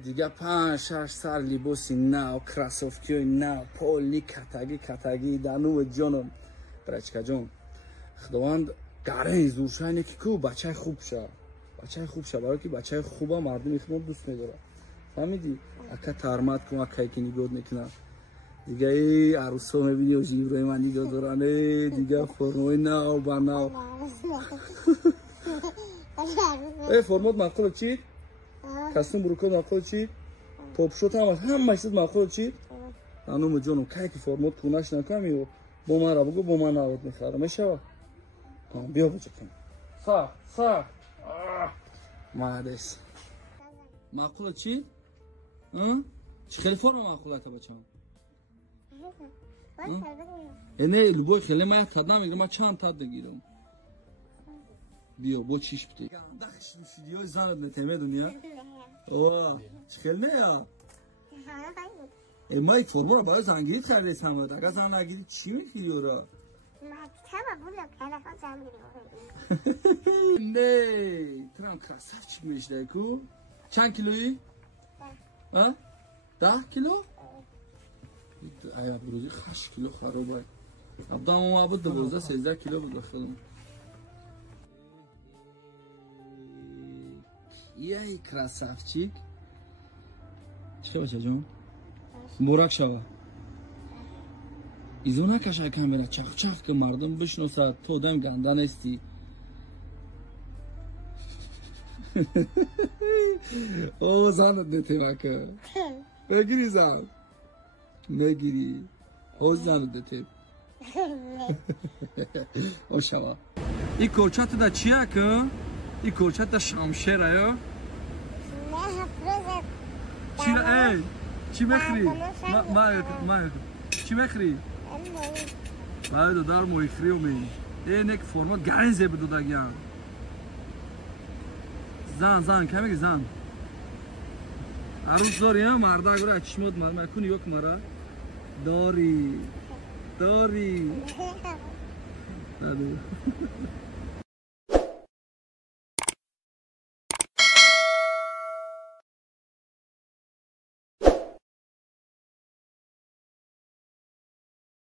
دیگه 5-6 سال لباسی نو، کراسوفکی نو، پولی کتگی دانو جانم برچکا جان خداوند گره زورشا اینه که کو بچه خوب شه برای که بچه خوبه مردم خدمت دوست میداره فهمیدی؟ اکا ترمت کن اکا که نگود میکنه دیگه ای عروس ها میبینی و جیبروی من نگاه دارنه دیگه فرموی نو با نو ای فرموت مقل چی؟ کسیم بروکو مقل چی؟ پاپ شد همه چیز مقل چی؟ خانم جانم که فرموت کنش نکنمی و با من را بگو با من نواد میخواره میشه؟ بیا بچه کن سا مادس مقل چی؟ چی خیلی فرم مقل تا بچه هم؟ نه لبوی خیلی من تد نمیگیرم من چند تد نگیرم بیا با چیش بتی دخش ویدیو زند نتیمه دنیا اوه خیلی نه یا ما یک فرما رو برای زنگیری خریده سمت اگر زن نگیری چی میخیری او را؟ نه ترام کراسف چی میشته کو؟ چند کیلویی؟ 10 کیلو؟ ایا بروزی 8 کیلو خرابه ابدا ما بود بروزه 13 کیلو بود بخلم یه کراسفچیک چه باشه جون؟ مورک شوه ایزو نکشه کامیرا چخ که مردم بشناسد تو دم گنده نیستی او زنت نتیمه که بگیری زن نگیری او زنت نتیم او شوا این کلچت دا چیه که؟ این کلچت دا شمشیره یا؟ چی بخری؟ چی بخری؟ باید دار مویخری و می این یک فرمات گرین زیب دو داگیان زن که میگی زن عروس داری هم مرده گره چشمات مرمه کنی یک مرا داری